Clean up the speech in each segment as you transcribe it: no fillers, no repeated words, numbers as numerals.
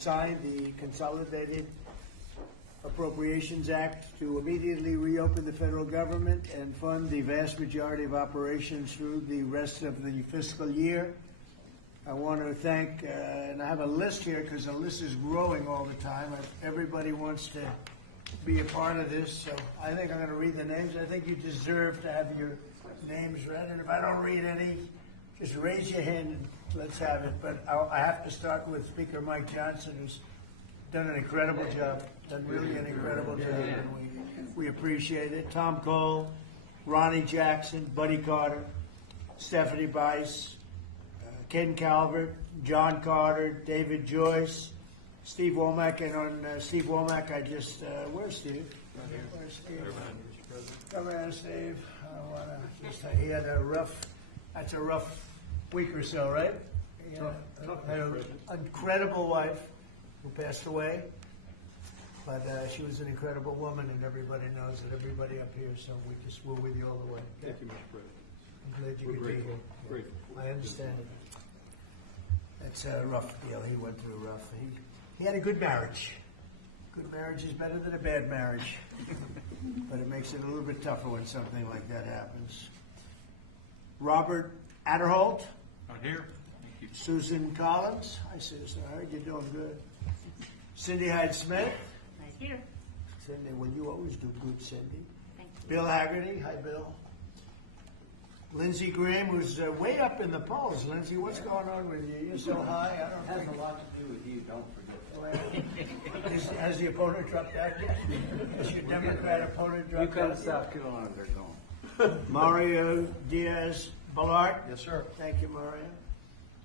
Signed the Consolidated Appropriations Act to immediately reopen the federal government and fund the vast majority of operations through the rest of the fiscal year. I want to thank, and I have a list here because the list is growing all the time. Everybody wants to be a part of this, so I think I'm going to read the names. I think you deserve to have your names read, and if I don't read any, just raise your hand and let's have it. But I have to start with Speaker Mike Johnson, who's done an incredible job, done really an incredible job, and we appreciate it. Tom Cole, Ronnie Jackson, Buddy Carter, Stephanie Bice, Ken Calvert, John Carter, David Joyce, Steve Womack, and on Steve Womack, I just, where's Steve? Where's Steve? Come around, Steve. I want to just say he had a rough, that's a rough week or so, right? Had an incredible wife who passed away, but she was an incredible woman, and everybody knows that. Everybody up here, so we're with you all the way. Thank you, Mr. President. I'm glad you could be here. Grateful. I understand it. It's a rough deal. He went through rough. He had a good marriage. Good marriage is better than a bad marriage, but it makes it a little bit tougher when something like that happens. Robert Adderholt. I'm here. Thank you. Susan Collins. Hi, Susan. All right, you're doing good. Cindy Hyde-Smith. Right here. Cindy, well, you always do good, Cindy. Thank you. Bill Haggerty. Hi, Bill. Lindsey Graham, who's way up in the polls. Lindsey, what's going on with you? You're so high. I don't Has think. a lot to do with you, don't forget Has the opponent dropped out yet? Has your Democrat opponent that. You dropped come out to yet? South Carolina, they're gone. Mario Diaz-Balart. Yes, sir. Thank you, Mario.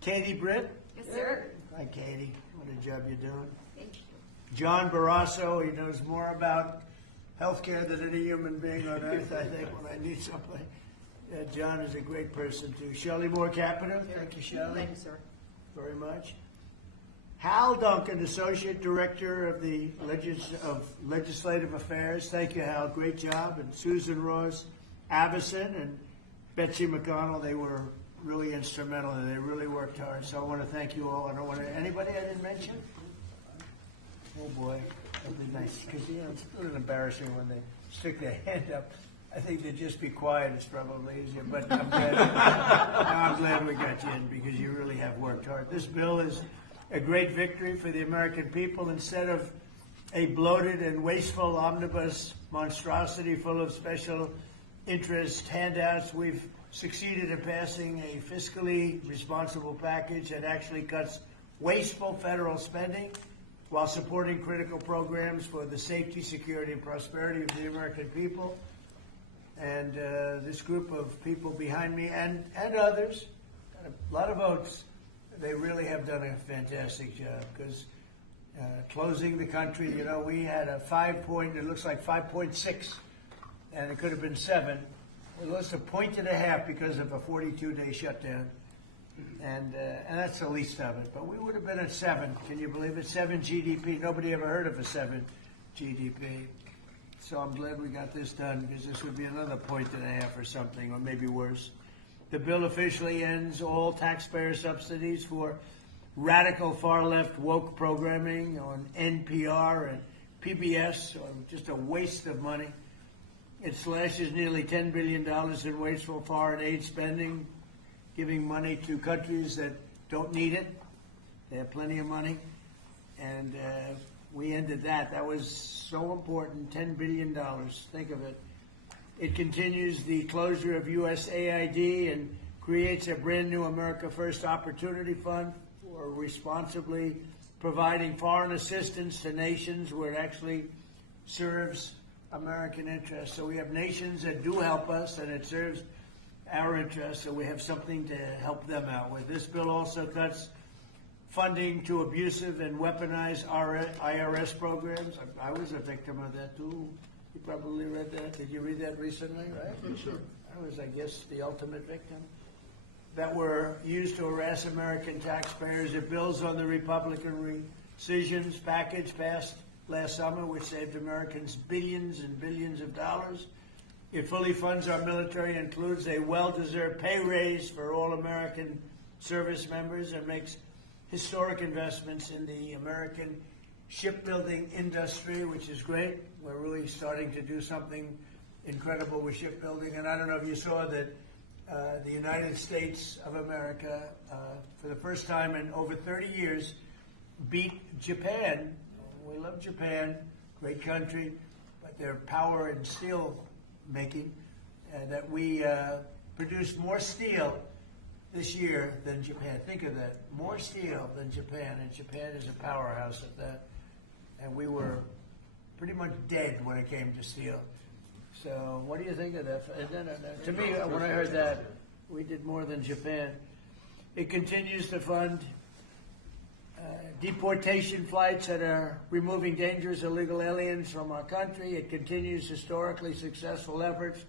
Katie Britt. Yes, sir. Hi, Katie. What a job you're doing. Thank you. John Barrasso. He knows more about healthcare than any human being on earth, I think, when I need somebody. John is a great person, too. Shelley Moore Capito. Thank you, Shelley. Thank you, sir. Very much. Hal Duncan, Associate Director of the Legislative Affairs. Thank you, Hal. Great job. And Susan Ross Avison and Betsy McConnell, they were really instrumental and they really worked hard. So I want to thank you all. I don't want to, anybody I didn't mention? Oh boy, that'd be nice. Because, it's a little embarrassing when they stick their hand up. I think to just be quiet is probably easier, but I'm glad we got you in because you really have worked hard. This bill is a great victory for the American people. Instead of a bloated and wasteful omnibus monstrosity full of special interest handouts, we've succeeded in passing a fiscally responsible package that actually cuts wasteful federal spending while supporting critical programs for the safety, security, and prosperity of the American people. And this group of people behind me and others, a lot of votes, they really have done a fantastic job because closing the country, we had a 5 point, it looks like 5.6, and it could have been 7. It was a 1.5 because of a 42-day shutdown. And that's the least of it. But we would have been at 7. Can you believe it? 7 GDP. Nobody ever heard of a 7 GDP. So I'm glad we got this done because this would be another 1.5 or something, or maybe worse. The bill officially ends all taxpayer subsidies for radical far-left woke programming on NPR and PBS, so just a waste of money. It slashes nearly $10 billion in wasteful foreign aid spending, giving money to countries that don't need it. They have plenty of money. And we ended that. That was so important, $10 billion. Think of it. It continues the closure of USAID and creates a brand new America First Opportunity Fund for responsibly providing foreign assistance to nations where it actually serves American interests. So we have nations that do help us and it serves our interests, so we have something to help them out with. This bill also cuts funding to abusive and weaponized IRS programs. I was a victim of that too. You probably read that. Did you read that recently, right? Yes, sir. I was, I guess, the ultimate victim. That were used to harass American taxpayers. It builds on the Republican rescissions package passed last summer, which saved Americans billions and billions of dollars. It fully funds our military, includes a well-deserved pay raise for all American service members, and makes historic investments in the American shipbuilding industry, which is great. We're really starting to do something incredible with shipbuilding. And I don't know if you saw that the United States of America, for the first time in over 30 years, beat Japan. We love Japan, great country, but their power in steel making, that we produced more steel this year than Japan. Think of that, more steel than Japan, and Japan is a powerhouse at that. And we were pretty much dead when it came to steel. So what do you think of that? And then, to me, when I heard that, we did more than Japan. It continues to fund deportation flights that are removing dangerous illegal aliens from our country. It continues historically successful efforts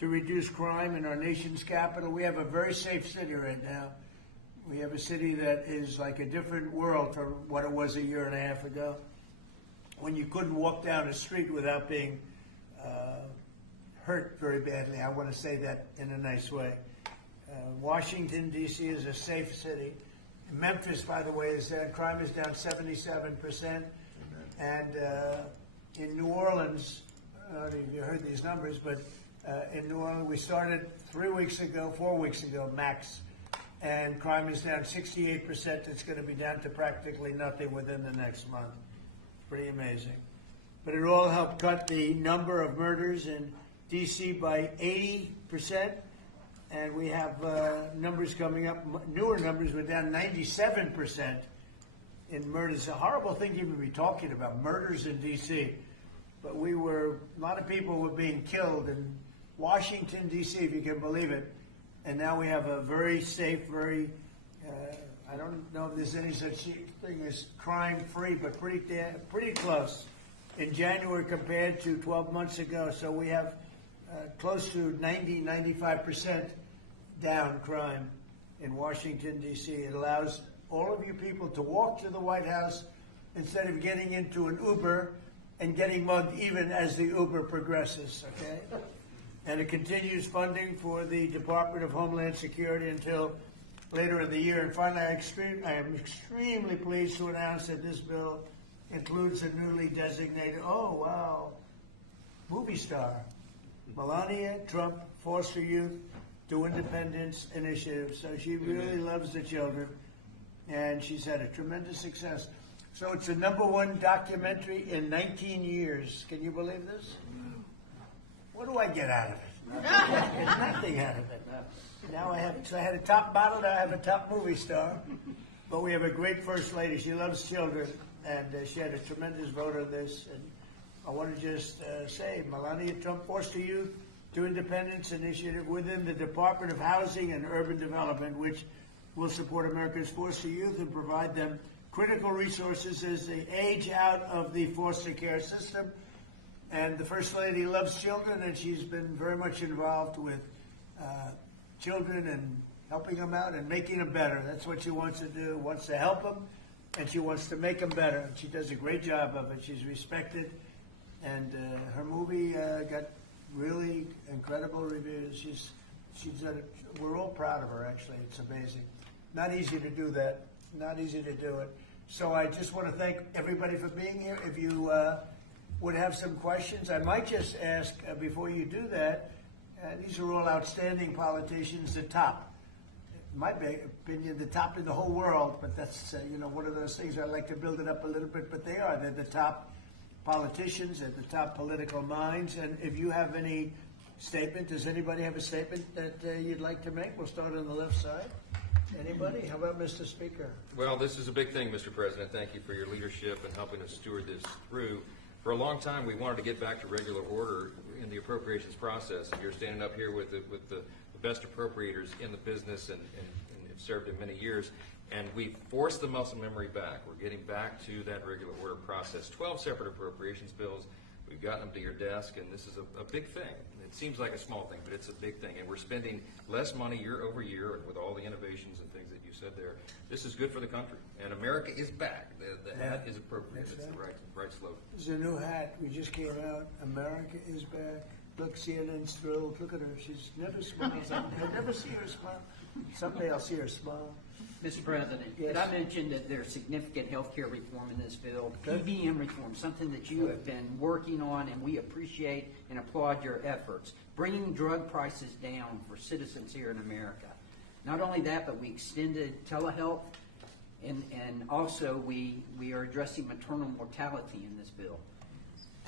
to reduce crime in our nation's capital. We have a very safe city right now. We have a city that is like a different world from what it was a year and a half ago, when you couldn't walk down a street without being hurt very badly. I want to say that in a nice way. Washington, D.C. is a safe city. Memphis, by the way, is that crime is down 77%. And in New Orleans, I don't know if you heard these numbers, but in New Orleans, we started 4 weeks ago, max. And crime is down 68%. It's going to be down to practically nothing within the next month. Pretty amazing. But it all helped cut the number of murders in D.C. by 80%. And we have numbers coming up, newer numbers. We're down 97% in murders. It's a horrible thing to even be talking about, murders in D.C. But a lot of people were being killed in Washington, D.C., if you can believe it. And now we have a very safe, I don't know if there's any such thing as crime-free, but pretty close in January compared to 12 months ago. So we have close to 95% down crime in Washington, D.C. It allows all of you people to walk to the White House instead of getting into an Uber and getting mugged even as the Uber progresses, okay? And it continues funding for the Department of Homeland Security until later in the year. And finally, I am extremely pleased to announce that this bill includes a newly designated, movie star, Melania Trump Foster Youth to Independence Initiative. So she really loves the children, and she's had a tremendous success. So it's the #1 documentary in 19 years. Can you believe this? What do I get out of it? I get nothing out of it. Now I had a top model, now I have a top movie star. But we have a great First Lady. She loves children, and she had a tremendous vote on this. And I want to just say, Melania Trump Foster Youth to Independence Initiative within the Department of Housing and Urban Development, which will support America's foster youth and provide them critical resources as they age out of the foster care system. And the First Lady loves children, and she's been very much involved with children and helping them out and making them better. That's what she wants to do, wants to help them, and she wants to make them better. And she does a great job of it. She's respected, and her movie got really incredible reviews. She's done it. We're all proud of her, actually. It's amazing. Not easy to do that. Not easy to do it. So I just want to thank everybody for being here. If you would have some questions, I might just ask before you do that. These are all outstanding politicians, the top. In my opinion, the top in the whole world. But that's one of those things. I like to build it up a little bit. But they are. They're the top politicians at the top political minds. And if you have any statement, does anybody have a statement that you'd like to make? We'll start on the left side. Anybody? How about Mr. Speaker? Well, this is a big thing, Mr. President. Thank you for your leadership and helping us steward this through. For a long time, we wanted to get back to regular order in the appropriations process. And you're standing up here with the best appropriators in the business and have served in many years. And we forced the muscle memory back. We're getting back to that regular order process. 12 separate appropriations bills. We've gotten them to your desk, and this is a big thing. It seems like a small thing, but it's a big thing. And we're spending less money year over year with all the innovations and things that you said there. This is good for the country. And America is back. The hat is appropriate. It's the right slogan. There's a new hat. We just came out. America is back. Look, CNN's thrilled. Look at her. She's never smiles. I never see her smile. Someday I'll see her smile. Mr. President, Yes. did I mention that there's significant health care reform in this bill? Okay. PBM reform, something that you have been working on, and we appreciate and applaud your efforts. Bringing drug prices down for citizens here in America. Not only that, but we extended telehealth, and also we are addressing maternal mortality in this bill.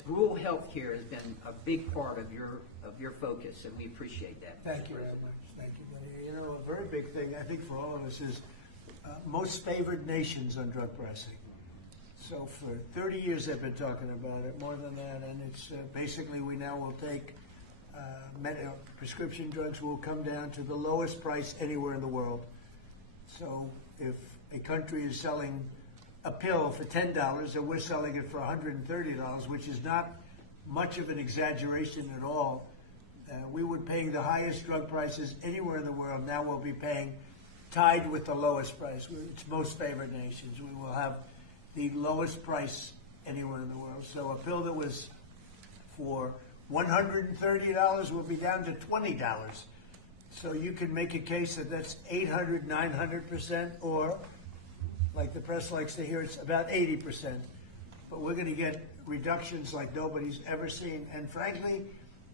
Rural health care has been a big part of your focus, and we appreciate that. Thank you very much. Thank you, buddy. You know, a very big thing, I think, for all of us is most favored nations on drug pricing. So for 30 years they've been talking about it, more than that, and it's basically we now will take prescription drugs will come down to the lowest price anywhere in the world. So if a country is selling a pill for $10 and we're selling it for $130, which is not much of an exaggeration at all, we were paying the highest drug prices anywhere in the world. Now we'll be paying tied with the lowest price. It's most favored nations. We will have the lowest price anywhere in the world. So a pill that was for $130 will be down to $20. So you can make a case that that's 800, 900%, or like the press likes to hear, it's about 80%. But we're going to get reductions like nobody's ever seen. And frankly,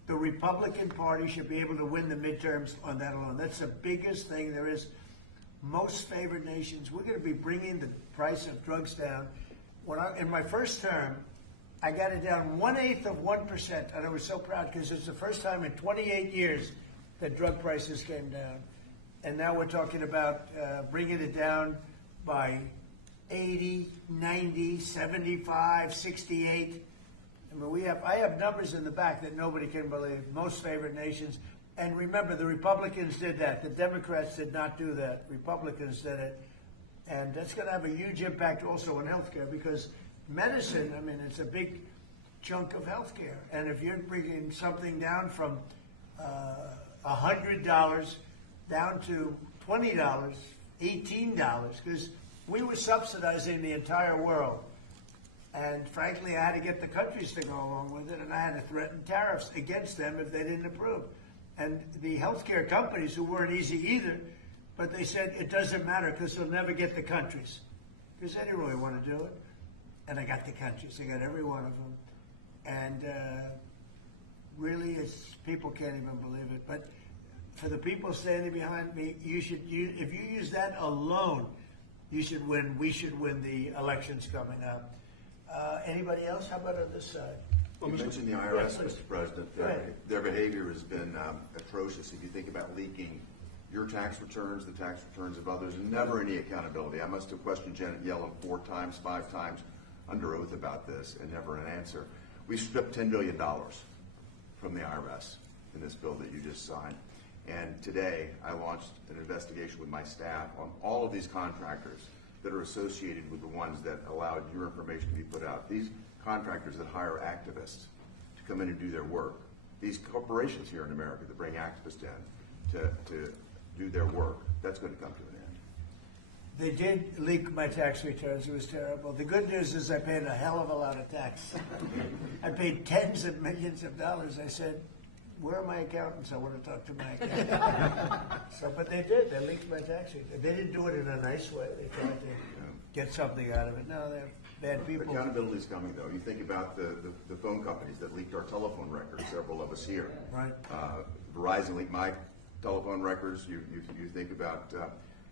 the Republican Party should be able to win the midterms on that alone. That's the biggest thing there is. Most favored nations, we're going to be bringing the price of drugs down. In my first term, I got it down 1/8 of 1%, and I was so proud because it's the first time in 28 years that drug prices came down. And now we're talking about bringing it down by 80, 90, 75, 68. I mean, I have numbers in the back that nobody can believe. Most favored nations. And remember, the Republicans did that. The Democrats did not do that. Republicans did it. And that's going to have a huge impact also on healthcare because medicine, I mean, it's a big chunk of healthcare. And if you're bringing something down from $100 down to $20, $18, because we were subsidizing the entire world. And frankly, I had to get the countries to go along with it, and I had to threaten tariffs against them if they didn't approve. And the healthcare companies, who weren't easy either, but they said it doesn't matter because they'll never get the countries. Because they didn't really want to do it. And I got the countries. I got every one of them. And really, people can't even believe it. But for the people standing behind me, if you use that alone, you should win. We should win the elections coming up. Anybody else? How about on this side? You mentioned the IRS, Yes, Mr. President. Go ahead. Their behavior has been atrocious. If you think about leaking your tax returns, the tax returns of others, and never any accountability. I must have questioned Janet Yellen 4 times, 5 times under oath about this, and never an answer. We stripped $10 billion from the IRS in this bill that you just signed. And today, I launched an investigation with my staff on all of these contractors that are associated with the ones that allowed your information to be put out. These contractors that hire activists to come in and do their work. These corporations here in America that bring activists in to do their work, that's going to come to an end. They did leak my tax returns. It was terrible. The good news is I paid a hell of a lot of tax. I paid tens of millions of dollars. I said, where are my accountants? I want to talk to my accountants. But they did. They leaked my tax returns. They didn't do it in a nice way. They tried to get something out of it. No, they're bad people. Accountability is coming, though. You think about the phone companies that leaked our telephone records, several of us here. Right. Verizon leaked my telephone records. You think about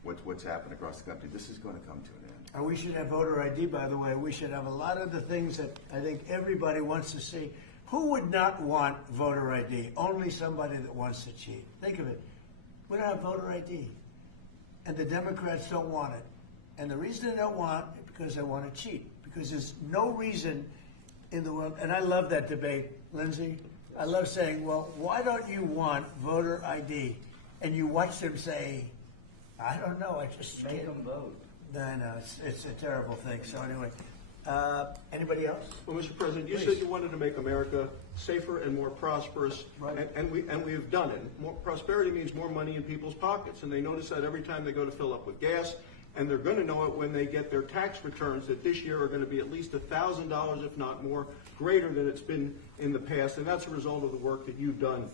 what's happened across the country. This is going to come to an end. And we should have voter ID, by the way. We should have a lot of the things that I think everybody wants to see. Who would not want voter ID? Only somebody that wants to cheat. Think of it. We don't have voter ID. And the Democrats don't want it. And the reason they don't want it is because they want to cheat. Because there's no reason in the world, and I love that debate, Lindsay. I love saying, well, why don't you want voter ID? And you watch them say, I don't know, I just Make can't. them vote. I know, it's a terrible thing. So anyway, anybody else? Well, Mr. President, you Please. said you wanted to make America safer and more prosperous, Right. and we have done it. More prosperity means more money in people's pockets, and they notice that every time they go to fill up with gas. and they're going to know it when they get their tax returns that this year are going to be at least $1,000, if not more, greater than it's been in the past, and that's a result of the work that you've done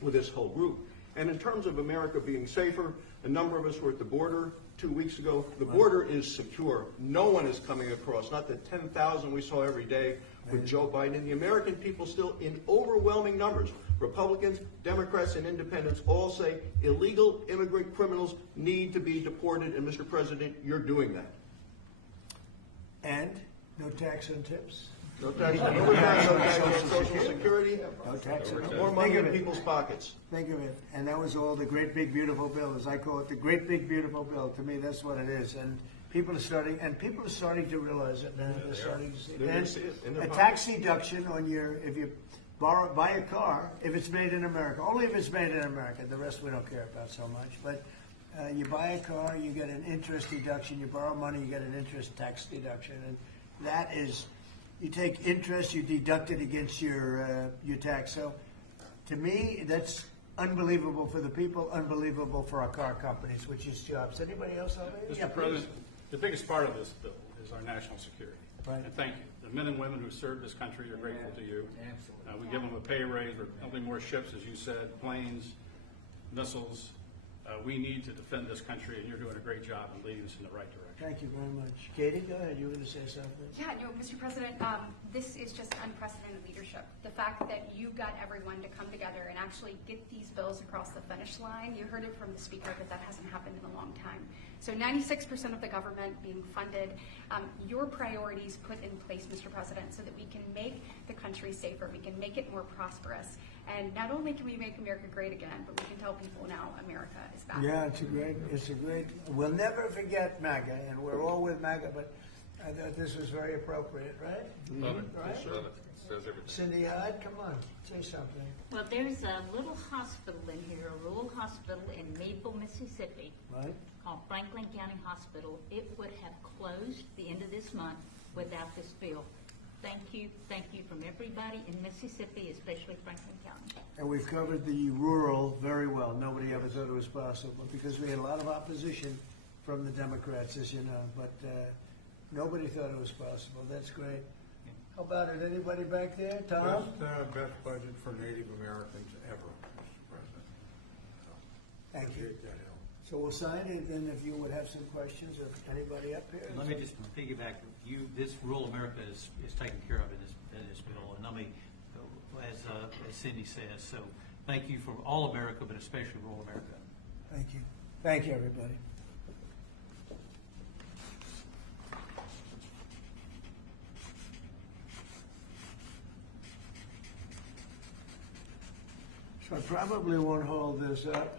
with this whole group. And in terms of America being safer, a number of us were at the border 2 weeks ago. The border is secure. No one is coming across, not the 10,000 we saw every day with Joe Biden. And the American people still, in overwhelming numbers, Republicans, Democrats, and independents all say illegal immigrant criminals need to be deported. And Mr. President, you're doing that. And no tax on tips. No tax on Social Security, No tax on more Think money of in it. people's pockets. Think of it. And that was all the great big beautiful bill, as I call it, the great big beautiful bill. To me, that's what it is. And people are starting to realize it now. They're starting to see it. They're gonna And see it in their a pocket. tax deduction on if you buy a car, if it's made in America, only if it's made in America. The rest we don't care about so much. But you buy a car, you get an interest deduction. You borrow money, you get an interest tax deduction. And that is, you take interest, you deduct it against your tax. So, to me, that's unbelievable for the people, unbelievable for our car companies, which is jobs. Anybody else out there? Mr. President, the biggest part of this bill is our national security. Right. And thank you. The men and women who serve this country are grateful to you. Absolutely. We give them a pay raise. We're building more ships, as you said, planes, missiles. We need to defend this country, and you're doing a great job in leading us in the right direction. Thank you very much. Katie, go ahead. You were going to say something? Yeah, no, Mr. President, this is just unprecedented leadership. The fact that you got everyone to come together and actually get these bills across the finish line, you heard it from the Speaker that hasn't happened in a long time. So 96% of the government being funded, your priorities put in place, Mr. President, so that we can make the country safer, we can make it more prosperous, and not only can we make America great again, but we can tell people now America is back. Yeah, it's a great, we'll never forget MAGA, and we're all with MAGA, but I thought this was very appropriate, right? Love it. Right? Love it. Says everything. Cindy Hyde, come on, say something. Well, there's a little hospital in here, a rural hospital in Maple, Mississippi, Right? called Franklin County Hospital. It would have closed the end of this month without this bill. Thank you from everybody in Mississippi, especially Franklin County. And we've covered the rural very well. Nobody ever thought it was possible because we had a lot of opposition from the Democrats, as you know, but nobody thought it was possible. That's great. How about it? Anybody back there? Tom? Best budget for Native Americans ever, Mr. President. Thank you. Appreciate that help. So we'll sign it, and if you would have some questions, or anybody up here? Let me just piggyback. This rural America is taken care of in this bill, and let me, as Cindy says, so thank you for all America, but especially rural America. Thank you. Thank you, everybody. So I probably won't hold this up,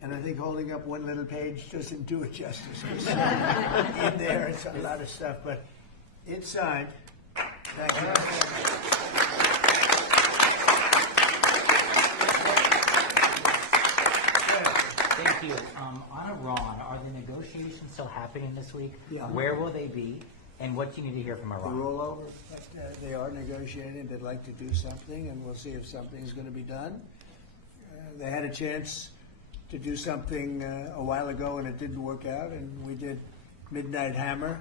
and I think holding up one little page doesn't do it justice. In there, it's a lot of stuff, but it's signed. Thank you. Thank you. On Iran, are the negotiations still happening this week? Yeah. Where will they be? And what do you need to hear from The Iran? rollover, but, they are negotiating. They'd like to do something, and we'll see if something's going to be done. They had a chance to do something a while ago, and it didn't work out, and we did Midnight Hammer.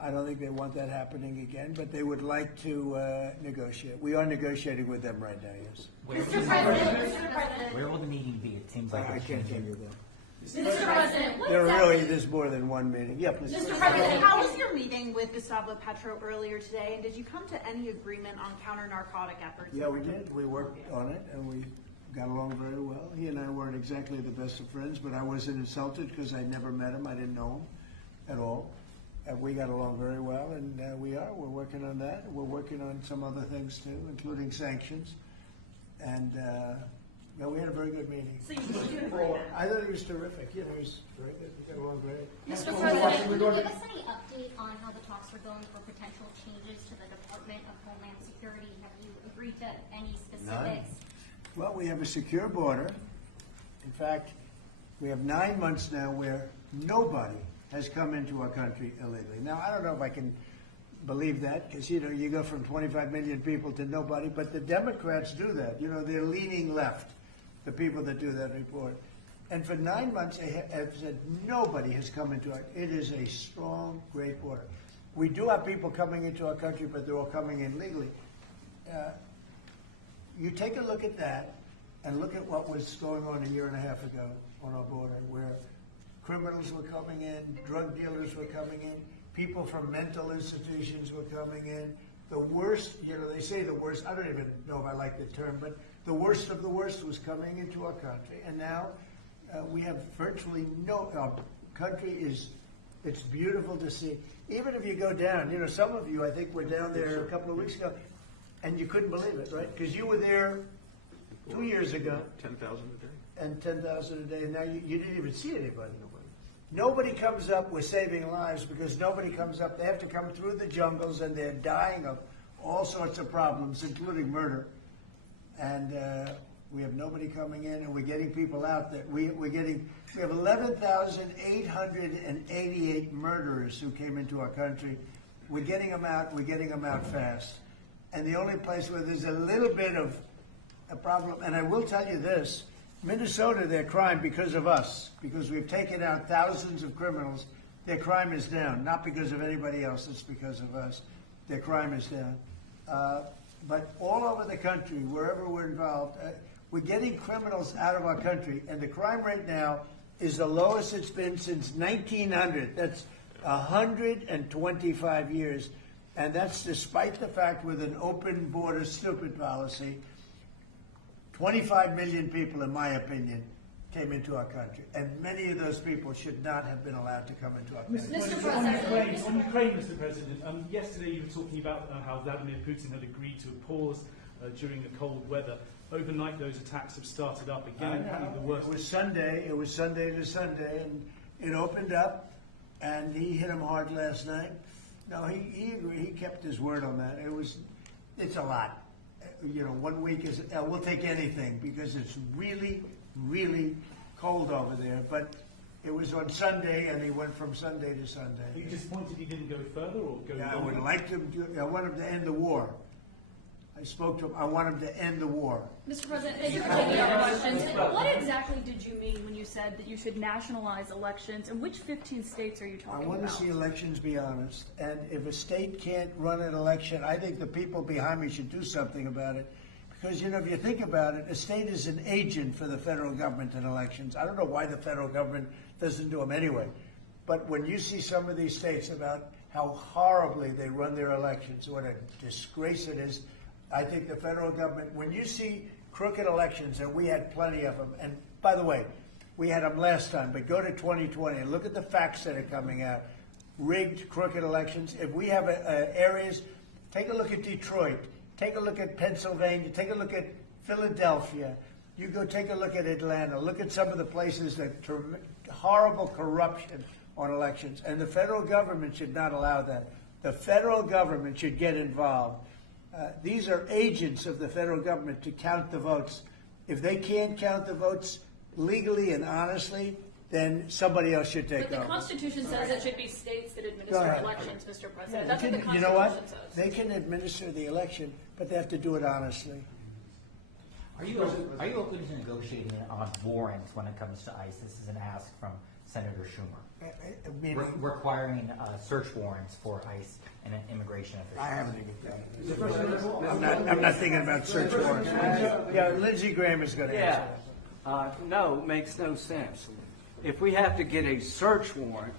I don't think they want that happening again, but they would like to negotiate. We are negotiating with them right now, yes. Where will the meeting be? It seems like I it's can't changing. tell you that. Mr. President, what There's more than one meeting. Yeah, please. Mr. President, how was your meeting with Gustavo Petro earlier today, and did you come to any agreement on counter-narcotic efforts? Yeah, we did. We worked on it, and we got along very well. He and I weren't exactly the best of friends, but I wasn't insulted because I never met him. I didn't know him at all. We got along very well, and we're working on that. We're working on some other things too, including sanctions. And we had a very good meeting. So you did agree. I thought he was terrific. He was very good. We got along great. Mr. President, can you give us any update on how the talks are going for potential changes to the Department of Homeland Security? Have you agreed to any specifics? Well, we have a secure border. In fact, we have 9 months now where nobody has come into our country illegally. Now, I don't know if I can believe that because, you go from 25 million people to nobody, but the Democrats do that. They're leaning left, the people that do that report. And for 9 months, they have said nobody has come into it. It is a strong, great border. We do have people coming into our country, but they're all coming in legally. You take a look at that and look at what was going on a year and a half ago on our border, where criminals were coming in, drug dealers were coming in, people from mental institutions were coming in. The worst, they say the worst, I don't even know if I like the term, but the worst of the worst was coming into our country. And now we have virtually our country it's beautiful to see. Even if you go down, some of you, I think, were down there a couple of weeks ago, and you couldn't believe it, right? Because you were there 2 years ago. 10,000 a day. And 10,000 a day, and now you didn't even see anybody. Nobody comes up with saving lives because nobody comes up. They have to come through the jungles, and they're dying of all sorts of problems, including murder. And we have nobody coming in, and we're getting people out. That we have 11,888 murderers who came into our country. We're getting them out. We're getting them out fast. And the only place where there's a little bit of a problem, and I will tell you this. Minnesota, their crime because of us, because we've taken out thousands of criminals, their crime is down. Not because of anybody else, it's because of us. Their crime is down. But all over the country, wherever we're involved, we're getting criminals out of our country. And the crime rate now is the lowest it's been since 1900. That's 125 years. And that's despite the fact with an open border stupid policy, 25 million people, in my opinion, came into our country, and many of those people should not have been allowed to come into our country. Mr. President. On Ukraine, Mr. President, yesterday you were talking about how Vladimir Putin had agreed to a pause during the cold weather. Overnight, those attacks have started up again. The worst. It was Sunday to Sunday, and it opened up, and he hit him hard last night. No, he agreed. He kept his word on that. It's a lot. 1 week is, we'll take anything because it's really, really cold over there. But it was on Sunday, and he went from Sunday to Sunday. Are you disappointed he didn't go further or go I would like to. I want him to end the war. I spoke to him. I want him to end the war. Mr. President, thank you for taking our questions. What exactly did you mean when you said that you should nationalize elections, and which 15 states are you talking about? I want to see elections be honest, and if a state can't run an election, I think the people behind me should do something about it. Because, if you think about it, a state is an agent for the federal government in elections. I don't know why the federal government doesn't do them anyway. But when you see some of these states about how horribly they run their elections, what a disgrace it is, I think the federal government, when you see crooked elections, and we had plenty of them, and by the way, we had them last time, but go to 2020 and look at the facts that are coming out. Rigged, crooked elections. If we have areas, take a look at Detroit, take a look at Pennsylvania, take a look at Philadelphia. You go take a look at Atlanta. Look at some of the places that horrible corruption on elections. And the federal government should not allow that. The federal government should get involved. These are agents of the federal government to count the votes. If they can't count the votes legally and honestly, then somebody else should take over. But the Constitution says it should be states that administer elections, Mr. President. That's what the Constitution you know what? says. They can administer the election, but they have to do it honestly. Are you open to negotiating on warrants when it comes to ICE? This is an ask from Senator Schumer. Requiring search warrants for ICE and immigration officials. I haven't even done it. I'm not thinking about search warrants. Yeah, Lindsey Graham is going to answer that. No, it makes no sense. If we have to get a search warrant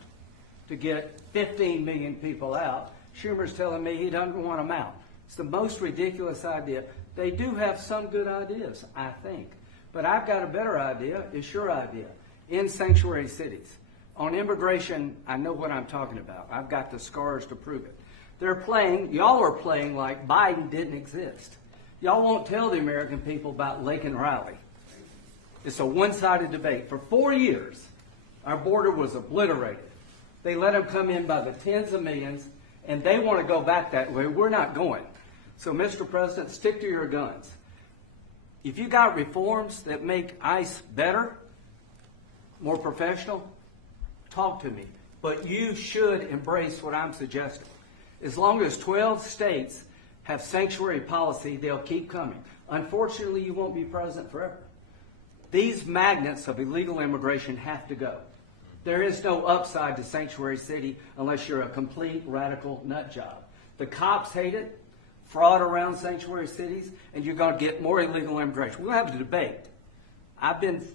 to get 15 million people out, Schumer's telling me he doesn't want them out. It's the most ridiculous idea. They do have some good ideas, I think. But I've got a better idea. It's your idea. In sanctuary cities. On immigration, I know what I'm talking about. I've got the scars to prove it. Y'all are playing like Biden didn't exist. Y'all won't tell the American people about Lincoln Riley. It's a one-sided debate. For 4 years, our border was obliterated. They let them come in by the tens of millions, and they want to go back that way. We're not going. So, Mr. President, stick to your guns. If you got reforms that make ICE better, more professional, talk to me. But you should embrace what I'm suggesting. As long as 12 states have sanctuary policy, they'll keep coming. Unfortunately, you won't be president forever. These magnets of illegal immigration have to go. There is no upside to Sanctuary City unless you're a complete radical nut job. The cops hate it, fraud around sanctuary cities, and you're going to get more illegal immigration. We'll have a debate. I've been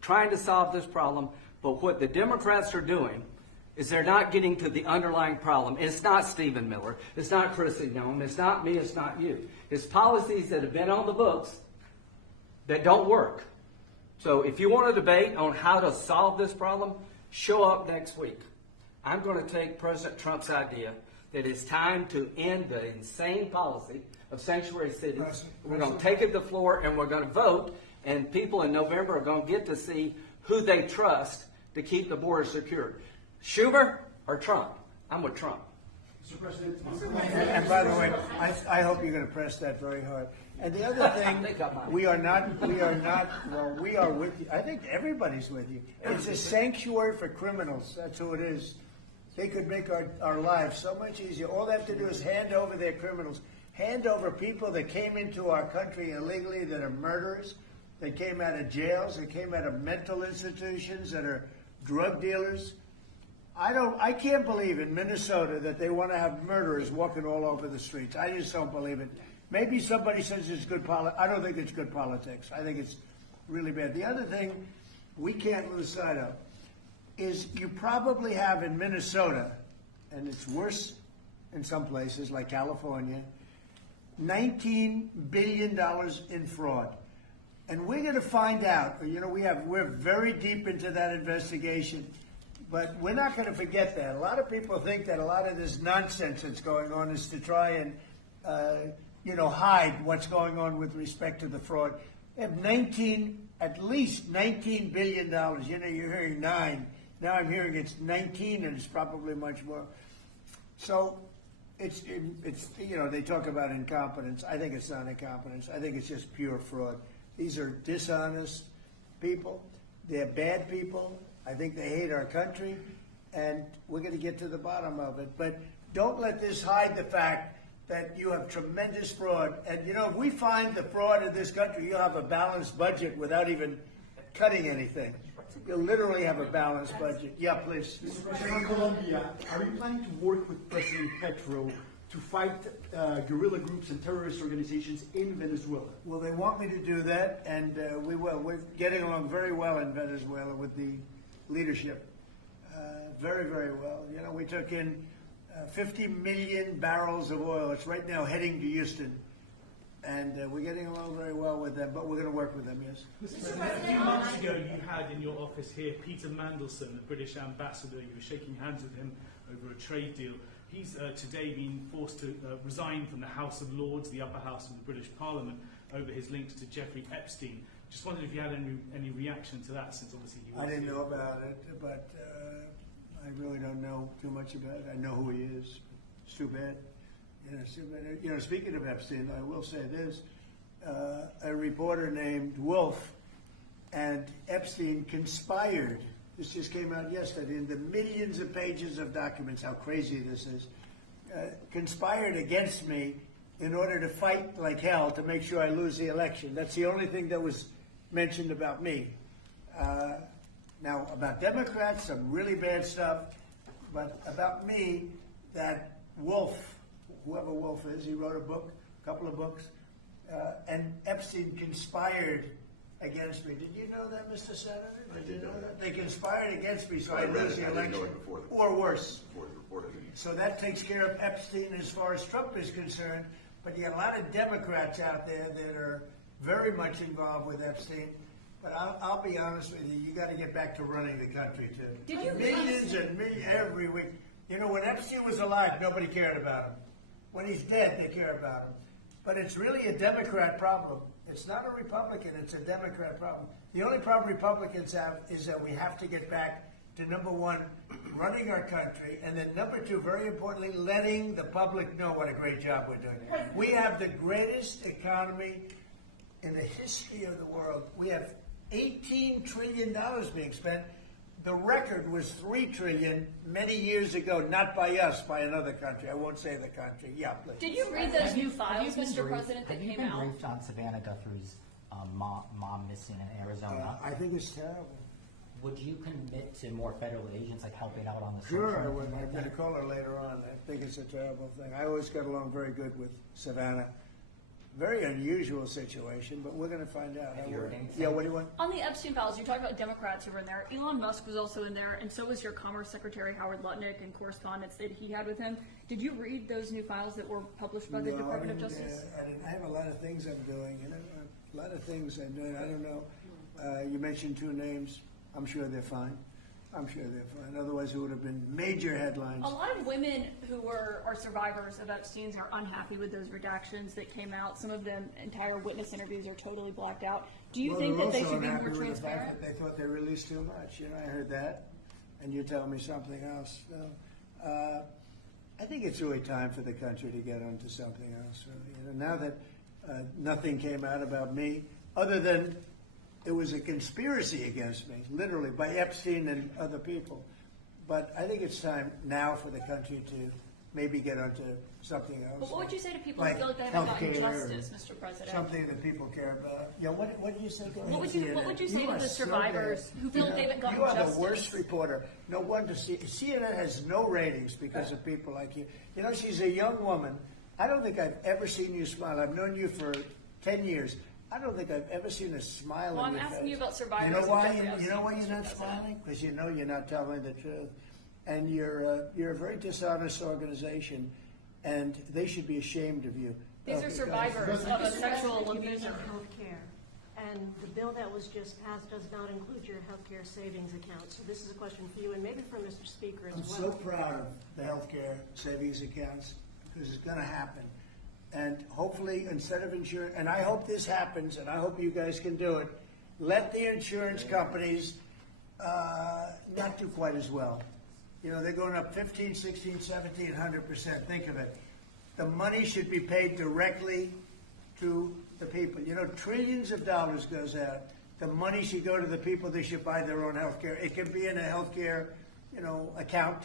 trying to solve this problem, but what the Democrats are doing is they're not getting to the underlying problem. It's not Stephen Miller. It's not Chrissy Nome. It's not me. It's not you. It's policies that have been on the books that don't work. So if you want to debate on how to solve this problem, show up next week. I'm going to take President Trump's idea that it's time to end the insane policy of sanctuary cities. We're going to take it to the floor and we're going to vote, and people in November are going to get to see who they trust to keep the border secure. Schumer or Trump? I'm with Trump. Mr. President, and by the way, I hope you're going to press that very hard. And the other thing, we are with you. I think everybody's with you. It's a sanctuary for criminals. That's who it is. They could make our lives so much easier. All they have to do is hand over their criminals, hand over people that came into our country illegally, that are murderers, that came out of jails, that came out of mental institutions, that are drug dealers. I can't believe in Minnesota that they want to have murderers walking all over the streets. I just don't believe it. Maybe somebody says it's good politics. I don't think it's good politics. I think it's really bad. The other thing we can't lose sight of is you probably have in Minnesota, and it's worse in some places like California, $19 billion in fraud. And we're going to find out, we're very deep into that investigation, but we're not going to forget that. A lot of people think that a lot of this nonsense that's going on is to try and, hide what's going on with respect to the fraud. They have at least $19 billion. You're hearing 9. Now I'm hearing it's 19, and it's probably much more. So it's they talk about incompetence. I think it's not incompetence. I think it's just pure fraud. These are dishonest people. They're bad people. I think they hate our country, and we're going to get to the bottom of it. But don't let this hide the fact that you have tremendous fraud. And, if we find the fraud in this country, you'll have a balanced budget without even cutting anything. You'll literally have a balanced budget. Yeah, please. Mr. President, in Colombia, are you planning to work with President Petro to fight guerrilla groups and terrorist organizations in Venezuela? Well, they want me to do that, and we will. We're getting along very well in Venezuela with the leadership. Very, very well. We took in 50 million barrels of oil. It's right now heading to Houston. And we're getting along very well with them, but we're going to work with them, yes. Mr. President, a few months ago you had in your office here Peter Mandelson, the British ambassador. You were shaking hands with him over a trade deal. He's today been forced to resign from the House of Lords, the upper house of the British Parliament, over his links to Jeffrey Epstein. Just wondered if you had any reaction to that, since obviously he was... I didn't know about it, but I really don't know too much about it. I know who he is. It's too bad. Speaking of Epstein, I will say this. A reporter named Wolf and Epstein conspired. This just came out yesterday in the millions of pages of documents, how crazy this is. Conspired against me in order to fight like hell to make sure I lose the election. That's the only thing that was mentioned about me. Now, about Democrats, some really bad stuff. But about me, that Wolf, whoever Wolf is, he wrote a couple of books, and Epstein conspired against me. Did you know that, Mr. Senator? Did you know that? They conspired against me so I lose the election. Or worse. So that takes care of Epstein as far as Trump is concerned. But you got a lot of Democrats out there that are very much involved with Epstein. But I'll be honest with you, you got to get back to running the country, too. Did you millions and millions every week. When Epstein was alive, nobody cared about him. When he's dead, they care about him. But it's really a Democrat problem. It's not a Republican, it's a Democrat problem. The only problem Republicans have is that we have to get back to, number one, running our country, and then number two, very importantly, letting the public know what a great job we're doing. We have the greatest economy in the history of the world. We have $18 trillion being spent. The record was $3 trillion many years ago, not by us, by another country. I won't say the country. Yeah, please. Did you read those new files, Mr. President, that came out? Have you been briefed on Savannah Guthrie's mom missing in Arizona. I think it's terrible. Would you commit to more federal agents, like helping out on the search? Sure, I or would. anything I'm like going to that? call her later on. I think it's a terrible thing. I always got along very good with Savannah. Very unusual situation, but we're going to find out. Have you heard anything? Yeah, what do you want? On the Epstein files, you talked about Democrats who were in there. Elon Musk was also in there, and so was your Commerce Secretary Howard Lutnick and correspondence that he had with him. Did you read those new files that were published by the No, Department of I didn't, Justice? I have a lot of things I'm doing, a lot of things I'm doing. I don't know. You mentioned two names. I'm sure they're fine. I'm sure they're fine. Otherwise, it would have been major headlines. A lot of women who are survivors of Epstein's are unhappy with those redactions that came out. Some of them, entire witness interviews are totally blacked out. Do you think that they should be more With the transparent? fact that they thought they released too much. I heard that, and you're telling me something else. No. I think it's really time for the country to get onto something else. Really. Now that nothing came out about me, other than it was a conspiracy against me, literally, by Epstein and other people. But I think it's time now for the country to maybe get onto something else. But what would you say to people like who feel like they haven't gotten healthcare justice, Mr. President? Something that people care about. Yeah, what do you think? What would you say to the survivors who feel like they haven't gotten You are justice? the worst reporter. No wonder CNN has no ratings because of people like you. She's a young woman. I don't think I've ever seen you smile. I've known you for 10 years. I don't think I've ever seen a smile Well, on your I'm face. asking you about survivors. You know why? of Jeffrey You know why Epstein, you're not Mr. smiling? Because you know you're not telling the truth, and you're a very dishonest organization, and they should be ashamed of you. These are survivors of a sexual abuse. Health care, and the bill that was just passed does not include your health care savings account. So this is a question for you, and maybe for Mr. Speaker as I'm well. so proud of the healthcare savings accounts because it's going to happen. And hopefully, instead of insurance, and I hope this happens, and I hope you guys can do it, let the insurance companies not do quite as well. They're going up 15, 16, 17, 100%. Think of it. The money should be paid directly to the people. Trillions of dollars goes out. The money should go to the people. They should buy their own health care. It can be in a health care, account,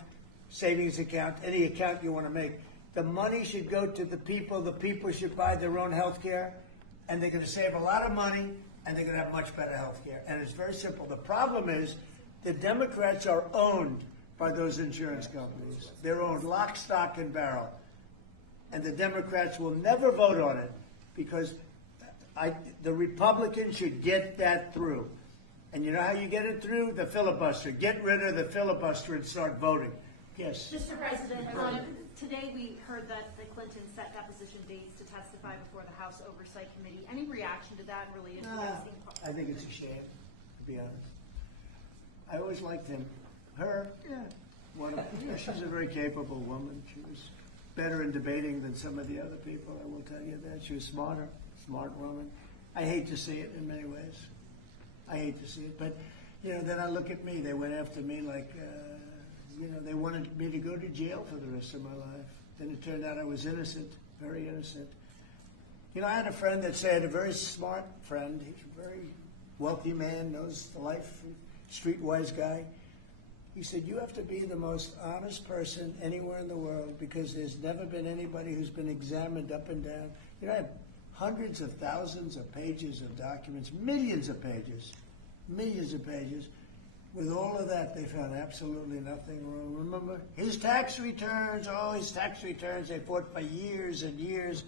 savings account, any account you want to make. The money should go to the people. The people should buy their own health care, and they're going to save a lot of money, and they're going to have much better health care. And it's very simple. The problem is the Democrats are owned by those insurance companies. They're owned lock, stock, and barrel. And the Democrats will never vote on it because the Republicans should get that through. And you know how you get it through? The filibuster. Get rid of the filibuster and start voting. Yes. Mr. President, today we heard that the Clintons set deposition dates to testify before the House Oversight Committee. Any reaction to that related to Epstein? I think it's a shame, to be honest. I always liked him. Her, she's a very capable woman. She was better in debating than some of the other people, I will tell you that. She was smart woman. I hate to see it in many ways. I hate to see it. But, then I look at me. They went after me like, they wanted me to go to jail for the rest of my life. Then it turned out I was innocent, very innocent. I had a friend that said, a very smart friend, he's a very wealthy man, knows the life, streetwise guy. He said, you have to be the most honest person anywhere in the world because there's never been anybody who's been examined up and down. I have hundreds of thousands of pages of documents, millions of pages. With all of that, they found absolutely nothing wrong. Remember, his tax returns, they fought for years and years.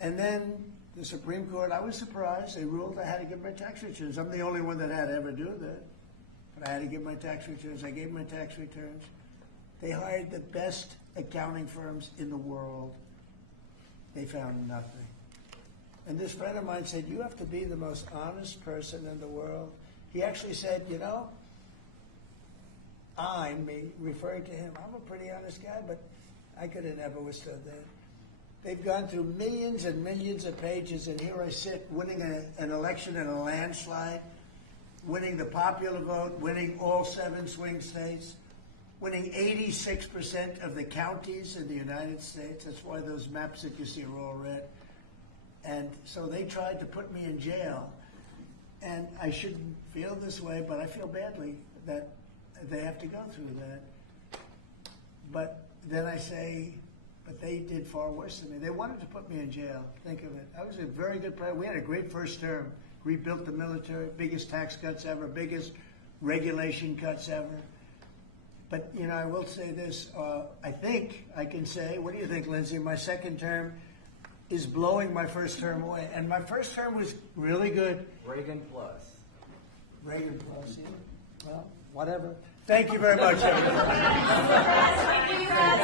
And then the Supreme Court, I was surprised, they ruled I had to give my tax returns. I'm the only one that had to ever do that. But I had to give my tax returns. I gave my tax returns. They hired the best accounting firms in the world. They found nothing. And this friend of mine said, you have to be the most honest person in the world. He actually said, me, referring to him, I'm a pretty honest guy, but I could have never withstood that. They've gone through millions and millions of pages, and here I sit winning an election in a landslide, winning the popular vote, winning all 7 swing states, winning 86% of the counties in the United States. That's why those maps that you see are all red. And so they tried to put me in jail. And I shouldn't feel this way, but I feel badly that they have to go through that. But then I say, but they did far worse than me. They wanted to put me in jail. Think of it. I was a very good president. We had a great first term. Rebuilt the military, biggest tax cuts ever, biggest regulation cuts ever. But, you know, I will say this. I think I can say, what do you think, Lindsay? My second term is blowing my first term away. And my first term was really good. Reagan plus. Reagan plus, yeah. Well, whatever. Thank you very much, everybody. Thank you, press.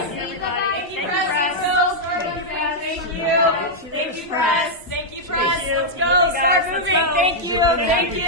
Thank you, press. Thank you, press. Thank you, press. Let's go. Start moving. Thank you. Thank you.